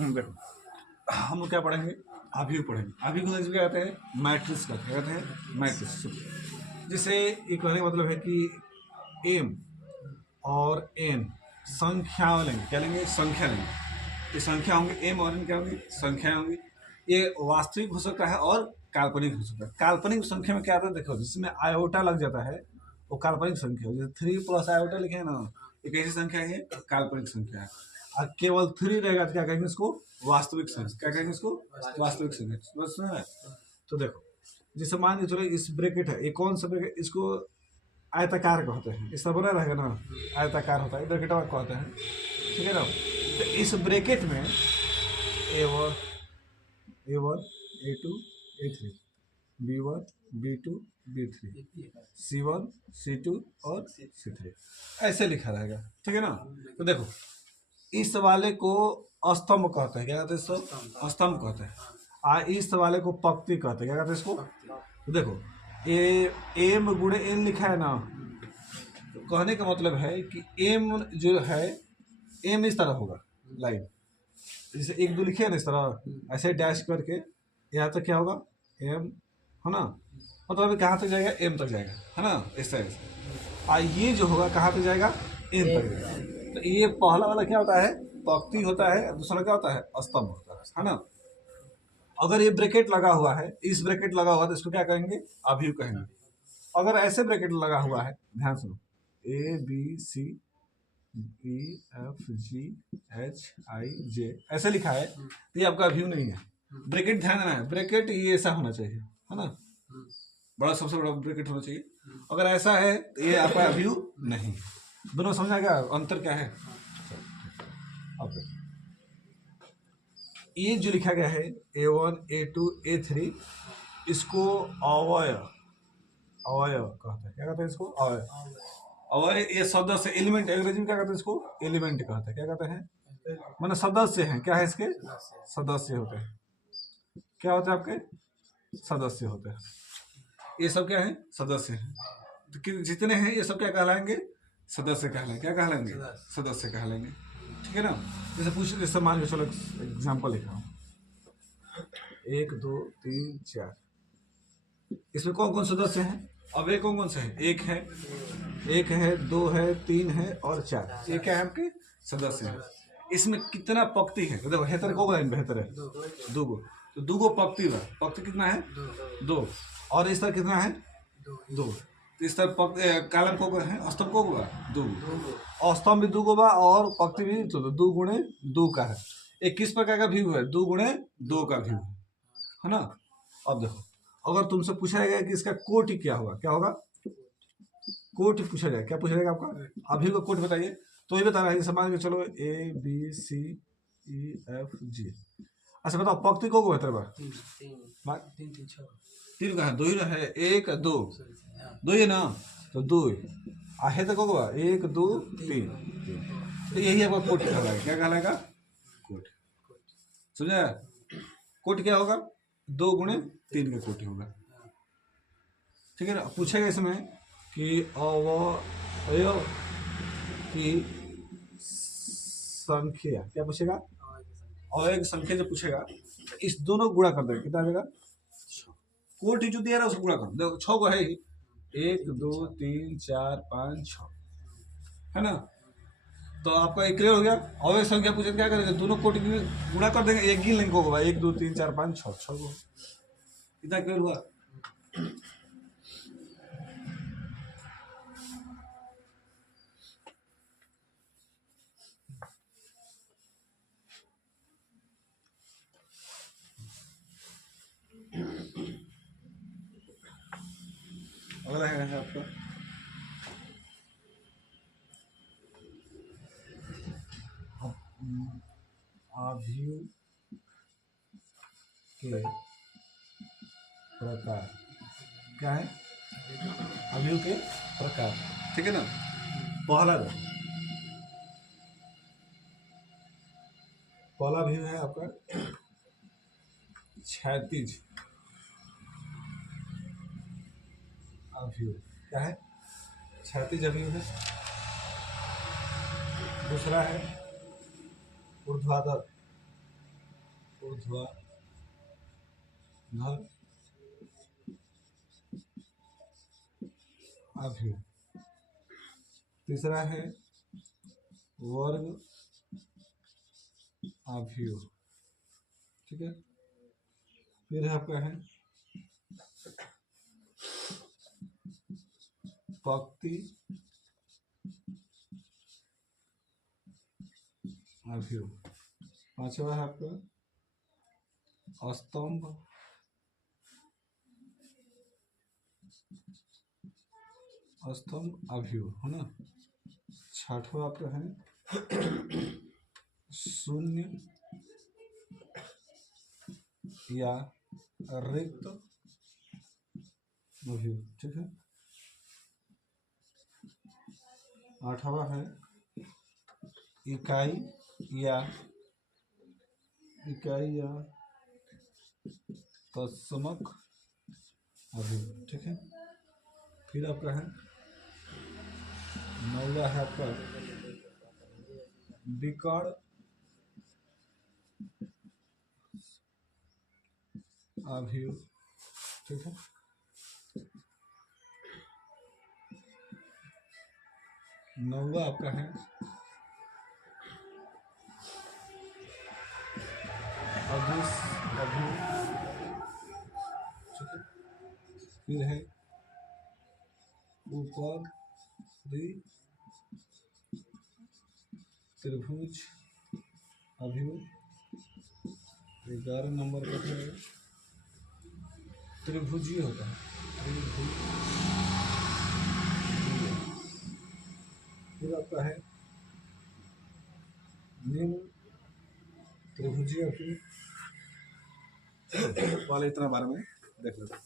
देखो हम लोग क्या पढ़ेंगे, अभिव पढ़ेंगे। अभिव को क्या कहते हैं, मैट्रिक्स का क्या कहते हैं, मैट्रिक्स। जिसे ये कहने का मतलब है कि एम और एन संख्या लेंगे, क्या लेंगे, संख्या लेंगे। ये संख्या होंगी, एम और एन क्या होंगी, संख्या होंगी। ये वास्तविक हो सकता है और काल्पनिक हो सकता है। काल्पनिक संख्या में क्या आता है, देखो जिसमें आयोटा लग जाता है वो काल्पनिक संख्या हो। जैसे 3 प्लस आयोटा लिखे है ना, ये कैसी संख्या है, काल्पनिक संख्या है। और केवल 3 रहेगा तो क्या कहेंगे इसको, वास्तविक संख्या। क्या कहेंगे इसको, वास्तविक संख्या। समझ में है? तो देखो जैसे मान के चलो इस ब्रैकेट है, ये कौन सा ब्रैकेट, इसको आयताकार कहते हैं। इस बना रहेगा ना, आयताकार होता है, ब्रैकेट कहते हैं, ठीक है ना। तो इस ब्रैकेट में A1 A2 A3 B1 B2 B3 C1 C2 और C3 ऐसे लिखा रहेगा, ठीक है ना। तो देखो इस वाले को स्तंभ कहते हैं, क्या कहते हैं इसको, स्तंभ कहते हैं। इस वाले को पंक्ति कहते हैं, क्या कहते हैं इसको। तो देखो एम गुणे एन लिखा है ना, तो कहने का मतलब है कि एम जो है, एम इस तरह होगा लाइन, जैसे 1 2 लिखे है ना इस तरह, ऐसे डैश करके यहाँ तक क्या होगा, एम, है ना। मतलब अभी कहाँ तक जाएगा, एम तक जाएगा, है ना, इस तरह से। ये जो होगा कहाँ तक जाएगा, एन तक जाएगा। तो ये पहला वाला क्या होता है, पंक्ति होता है, दूसरा क्या होता है, स्तंभ होता है ना। अगर ये ब्रैकेट लगा हुआ है, इस ब्रैकेट लगा हुआ है तो इसको क्या कहेंगे, अभिव कहेंगे। अगर ऐसे ब्रैकेट लगा हुआ है, ध्यान सुनो, A B C E F G H I J ऐसे लिखा है, तो ये आपका अभिव नहीं है। ब्रैकेट ध्यान देना है, ब्रैकेट ये ऐसा होना चाहिए, है ना, बड़ा, सबसे बड़ा ब्रैकेट होना चाहिए। अगर ऐसा है तो ये आपका अभिव नहीं। दोनों समझ आ गया अंतर क्या है। ओके, ये जो लिखा गया है A1 A2 A3, इसको अवयव कहते हैं। क्या कहते हैं इसको, अवयव। अवयव ये सदस्य, एलिमेंट, अंग्रेजी में क्या कहते हैं इसको, एलिमेंट कहते हैं। क्या कहते हैं, माने सदस्य हैं, क्या है इसके, सदस्य होते हैं। क्या होते हैं आपके, सदस्य होते हैं। ये सब क्या है, सदस्य हैं। तो जितने हैं ये सब क्या कहलाएंगे, सदस्य कहलाएंगे। क्या कहलाएंगे, सदस्य कहलाएंगे, ठीक है ना। जैसे पूछ, जैसे मान के चलो एग्जाम्पल लिख रहा हूँ, 1 2 3 4, इसमें कौन कौन सदस्य हैं। अब ये कौन कौन से हैं, एक है, 2 है, 3 है और 4, ये क्या है आपके सदस्य हैं। इसमें कितना पंक्ति है, देखो बेहतर को लाइन बेहतर है, 2 गो, तो 2 गो पंक्ति है। पंक्ति कितना है, 2, और इस तरह कितना है, 2। तो इस तरह कॉलम को है, स्तंभ को होगा 2, और स्तंभ भी 2 गो बा, और पंक्ति भी तो 2 गुणे 2 का है। एक किस प्रकार का व्यू है, 2 गुणे 2 का व्यू है ना। अब देखो अगर तुमसे पूछा जाएगा कि इसका कोटि क्या होगा, क्या होगा, कोट पूछा जाएगा, क्या पूछा जाएगा आपका, अभी को कोट बताइए। तो ये बताना है, समझ के चलो A B C E F G। अच्छा बताओ पंक्ति को बेहतर बा, 3 का है, 2 ही ना है, 1 2 2 ही ना, तो 2 आहे तक होगा 1 2 3, तो यही आपका कोट कहलाएगा। क्या कहलाएगा, कोट। समझा, कोट क्या होगा, 2 गुणे 3 का कोटि होगा, ठीक है ना। पूछेगा इसमें कि अवयव की संख्या, क्या पूछेगा, अवयव की संख्या जो पूछेगा, इस दोनों गुणा कर देगा, कितना देगा, कोटि जो दिया रहा है उसको गुणा कर, देखो 6 को है ही, 1 2 3 4 5 6, है ना। तो आपका एक क्लियर हो गया। अवयव संख्या पूछे क्या करेंगे, दोनों कोटि गुणा कर देंगे, एक ही लिंक होगा, 1 2 3 4 5 6 6 को, इतना क्लियर हुआ। अगला है आपका अभिव के प्रकार, क्या है, अभिव के प्रकार, ठीक है ना। पहला अभिव है आपका क्षैतिज अभिव, क्या है, क्षैतिज अभिव है। दूसरा है ऊर्ध्वाधर ऊर्ध्वाधर अभियोग। तीसरा है वर्ग अभियोग, ठीक है। फिर है आपका है पंक्ति अभियोग। पांचवा है आपका स्तंभ अभियोग, है ना। छठवा आपका है शून्य या रिक्त अभियोग, ठीक है। आठवां है इकाई या तत्समक अभियोग, ठीक है। फिर आपका है नौवा है आपका विकर्ण अभियोग, ठीक है। नौवा आपका है अदिश अभियोग, ठीक है। फिर है ऊपरी त्रिभुज अभियोग। 11 नंबर का है त्रिभुजीय होता है, त्रिभुज। फिर आपका है निम्न त्रिभुजीय अभियोग। वाले इतना बारे में देख लेते हैं।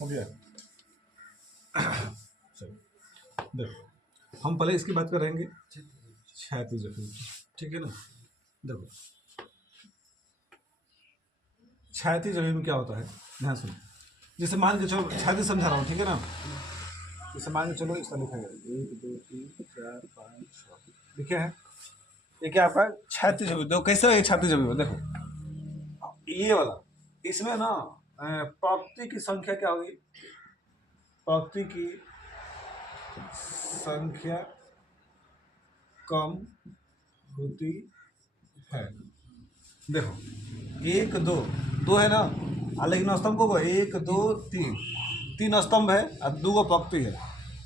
हो गया। देखो हम पहले इसकी बात करेंगे क्षैतिज अभियोग, ठीक है ना। देखो क्षैतिज अभियोग में क्या होता है, ध्यान सुनो। जैसे मान के चलो क्षैतिज समझा रहा हूँ, ठीक है ना। जैसे मान के चलो इसका लिखा गया 1 2 3 4 5 6 लिखे हैं। ये क्या आपका क्षैतिज अभियोग। देखो कैसे है क्षैतिज अभियोग, देखो ये वाला इसमें ना पंक्ति की संख्या क्या होगी, पंक्ति की संख्या कम होती है। देखो 1 2 है ना, लेकिन स्तंभ को 1 2 3 स्तंभ है और 2 पंक्ति है,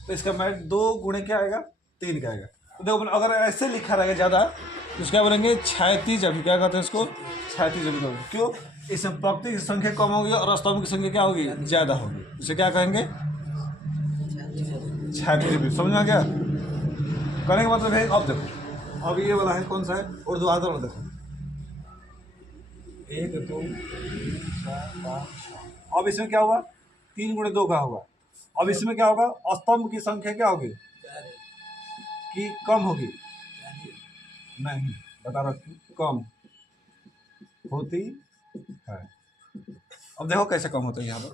तो इसका मैट 2 गुणे क्या आएगा 3 का आएगा। तो देखो अगर ऐसे लिखा रहेगा ज़्यादा तो क्या बोलेंगे क्षैतिज अभियोग। क्या कहते हैं इसको, क्षैतिज अभियोग। क्यों, इसमें पंक्ति की संख्या कम होगी और स्तंभ की संख्या क्या होगी ज़्यादा होगी, इसे क्या कहेंगे क्षैतिज अभियोग। समझ में आ गया। करने का मतलब है, अब देखो अब ये वाला है कौन सा है ऊर्ध्वाधर। देखो 1 2 3 4 5 6। अब इसमें क्या होगा 3 गुणे 2 का होगा। अब इसमें क्या होगा स्तंभ की संख्या क्या होगी कि कम होगी, नहीं बता रहा कम होती है। अब देखो कैसे कम होता है। यहाँ पर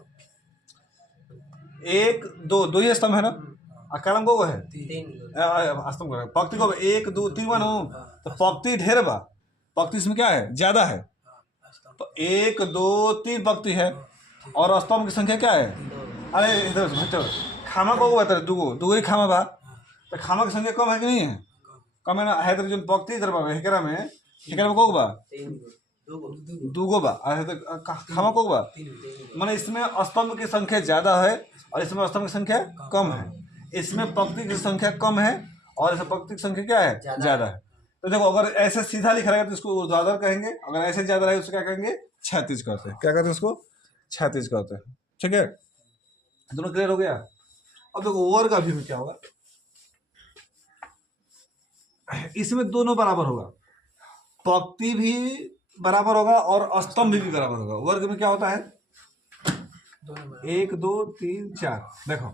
1 2 ही स्तंभ है ना, कलम को है स्तंभ पंक्ति को 1 2 3 बनो, तो पंक्ति ढेर बा, पंक्ति इसमें क्या है ज्यादा है। तो 1 2 3 पंक्ति है और स्तंभ की संख्या क्या है, अरे इधर खामा को बता दूगो ही खामा बा, तो खामा की संख्या कम है कि नहीं है, कम है ना है। तो जो पंक्ति इधर बा हेकरा में को बा दूगो बा, खामा को बा, माने इसमें स्तंभ की संख्या ज्यादा है और इसमें स्तंभ की संख्या कम है। इसमें पंक्ति की संख्या कम है और इसमें पंक्ति की संख्या क्या है ज्यादा है। तो देखो अगर ऐसे सीधा लिखा रहेगा तो इसको ऊर्ध्वाधर कहेंगे, अगर ऐसे ज्यादा रहेगा तो क्या कहेंगे क्षैतिज कहते हैं। क्या कहते हैं उसको क्षैतिज कहते हैं, ठीक है। दोनों क्लियर हो गया। अब देखो वर्ग अभियोग क्या होगा, इसमें दोनों बराबर होगा, पंक्ति भी बराबर होगा और स्तंभ भी बराबर होगा। वर्ग में क्या होता है? 1 2 3 4। देखो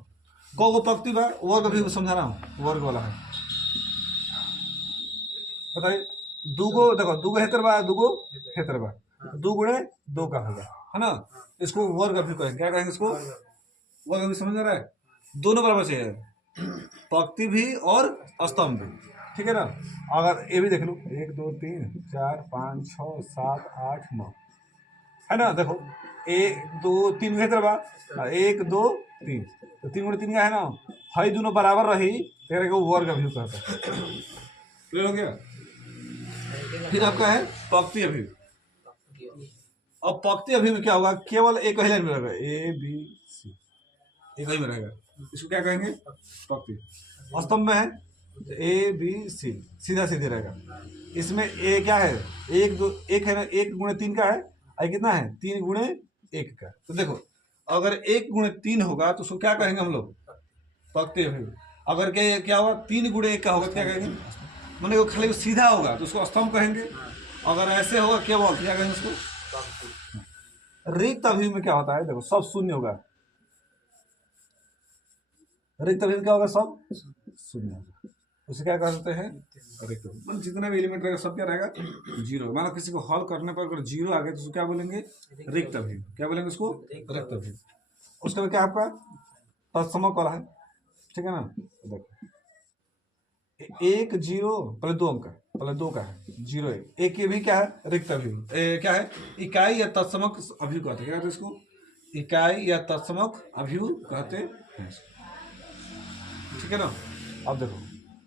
को पंक्ति बा, वर्ग भी समझा रहा हूँ, वर्ग वाला है। बताइए, दूगो देखो, दूगो हेतर बा, दूगो हेतर बा, 2 गुणे 2 का होगा, है ना? इसको वर्ग अभी कहेंगे, क्या कहेंगे इसको? वर्ग अभी समझ आ रहा है? दोनों बराबर चाहिए, पंक्ति भी और स्तंभ भी, ठीक है ना? अगर ये भी देख लो, 1 2 3 4 5 6 7 8 9, है ना? देखो 1 2 3 हेतर बा, 1 2 3, तो 3 गुणे 3 का है ना, हई दोनों बराबर रही, तेरे को वर्ग अभी कहता है। क्लियर हो गया? फिर आपका है पंक्ति अभिव्यक्ति। अब पंक्ति अभिव्यक्ति क्या होगा? केवल एक ही लाइन में रहेगा, ए बी सी, एक ही में रहेगा, इसको क्या कहेंगे? पंक्ति। स्तंभ में है ए बी सी, सीधा सीधे रहेगा। इसमें ए क्या है? 1 2 1 है ना, 1 गुणे 3 का है, और कितना है? 3 गुणे 1 का। तो देखो, अगर 1 गुणे 3 होगा तो उसको क्या कहेंगे हम लोग? पंक्ति अभिव्यक्ति। अगर क्या होगा? 3 गुणे 1 का होगा तो क्या कहेंगे? मैंने वो खाली सीधा होगा तो उसको स्तंभ कहेंगे। अगर ऐसे होगा केवल क्या कहेंगे उसको? रिक्त अभिव्यक्ति में क्या होता है? देखो सब शून्य होगा, रिक्त अभिव्यक्ति क्या होगा? सब शून्य होगा, उसे क्या कहते हैं? रिक्त। मतलब जितना भी एलिमेंट रहेगा सब क्या रहेगा? जीरो। मानो किसी को हल करने पर अगर जीरो आ गया तो उसको क्या बोलेंगे? रिक्त अभिव्यक्ति। क्या बोलेंगे उसको? रिक्त अभिव्यक्ति। उसके बाद क्या आपका तत्समक वाला है, ठीक है ना? देखो 1 0 पहले 2 अंक का, पहले 2 का है 0 1 ये भी क्या है? रिक्त अभिव्यक्ति। क्या है? इकाई या तत्समक अभिव्यक्ति कहते हैं। क्या कहते हैं इसको? इकाई या तत्समक अभिव्यक्ति कहते हैं, ठीक है ना? अब देखो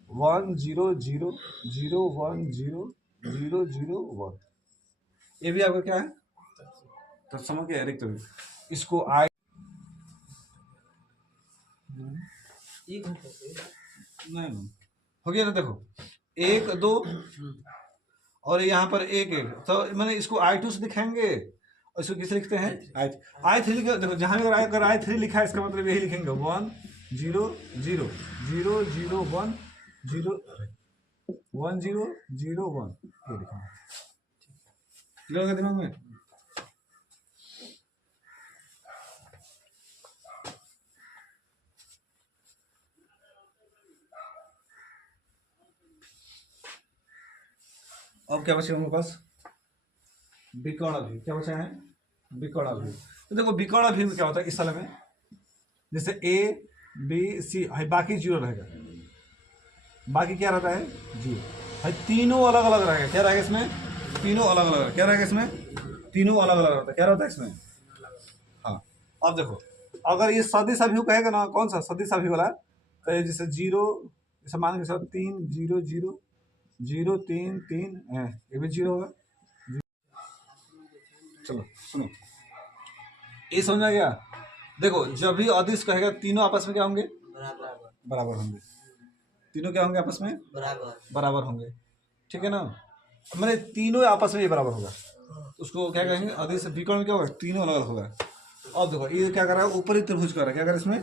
1 0 0 0 1 0 0 0 1, ये भी आपका क्या है? तत्समक या रिक्त अभिव्यक्ति। इसको आई नहीं हो गया ना? देखो 1 2 और यहाँ पर 1 1, तो मैंने इसको I2 से दिखाएंगे और इसको किस लिखते हैं? I3 लिखा। देखो जहाँ भी अगर I3 लिखा है इसका मतलब यही लिखेंगे 1 0 0 0 0 1 0 1 0 0 1, ये लिखेंगे। क्लियर हो गया दिमाग में? अब क्या बचे हमारे पास? विकर्ण अभिव्यक्ति। क्या बचा है? विकर्ण अभिव्यक्ति। तो देखो विकर्ण अभिव्यक्ति क्या होता है इस साल में? जैसे ए बी सी, बाकी जीरो रहेगा, बाकी क्या रहता है? जीरो। भाई तीनों अलग अलग रहेगा, क्या रहेगा इसमें? तीनों अलग अलग। क्या रहेगा इसमें? तीनों अलग अलग रहता है। क्या रहता है इसमें? हाँ। अब देखो अगर ये सदिश अभिव्यक्ति कहेगा ना, कौन सा सदिश अभिव्यक्ति वाला? तो जैसे जीरो, जैसे मान के साथ 3 0 0 0 3 3, ये भी जीरो होगा। चलो सुनो, ये समझा गया? देखो जब भी अदिश कहेगा तीनों आपस में क्या होंगे? बराबर होंगे। तीनों क्या होंगे? आपस में बराबर होंगे, ठीक है ना? मैंने तीनों आपस में ये बराबर होगा, उसको क्या कहेंगे? अदिश। विकर्ण में क्या होगा? तीनों अलग अलग होगा। अब देखो ये क्या कर रहा है? ऊपरी त्रिभुज कर रहा है। क्या कर रहा है इसमें?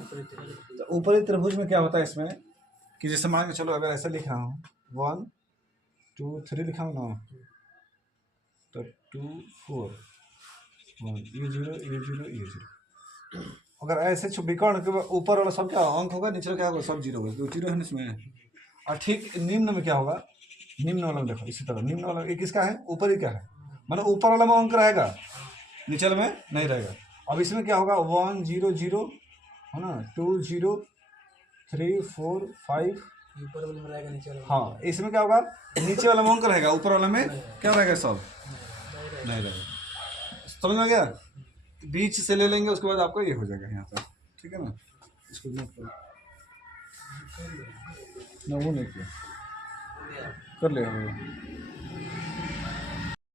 तो ऊपरी त्रिभुज में क्या होता है इसमें कि जैसे मान के चलो अगर ऐसे लिखा हूँ 1 2 3 लिखा हूँ ना, तो 2 4 1, ये 0 ये 0 ये 0। अगर ऐसे विकर्ण के ऊपर वाला सब क्या अंक होगा, नीचे क्या होगा? सब जीरो होगा, तो जीरो है ना इसमें। और ठीक निम्न में क्या होगा? निम्न वाला में देखो इसी तरह, निम्न वाला एक किसका है? ऊपर ही क्या है? मतलब ऊपर वाला में अंक रहेगा, नीचे वाला में नहीं रहेगा। अब इसमें क्या होगा? 1 0 0 है ना, 2 0 3 4 5, ऊपर वाले में रहेगा, नीचे वाला। हाँ, इसमें क्या होगा? नीचे वाला में अंक रहेगा, ऊपर वाला में क्या रहेगा? सब नहीं रहेगा। समझ में आ गया? बीच से ले लेंगे, उसके बाद आपका ये हो जाएगा यहाँ पर, ठीक है ना? इसको नोट कर ना, वो नहीं किया कर ले।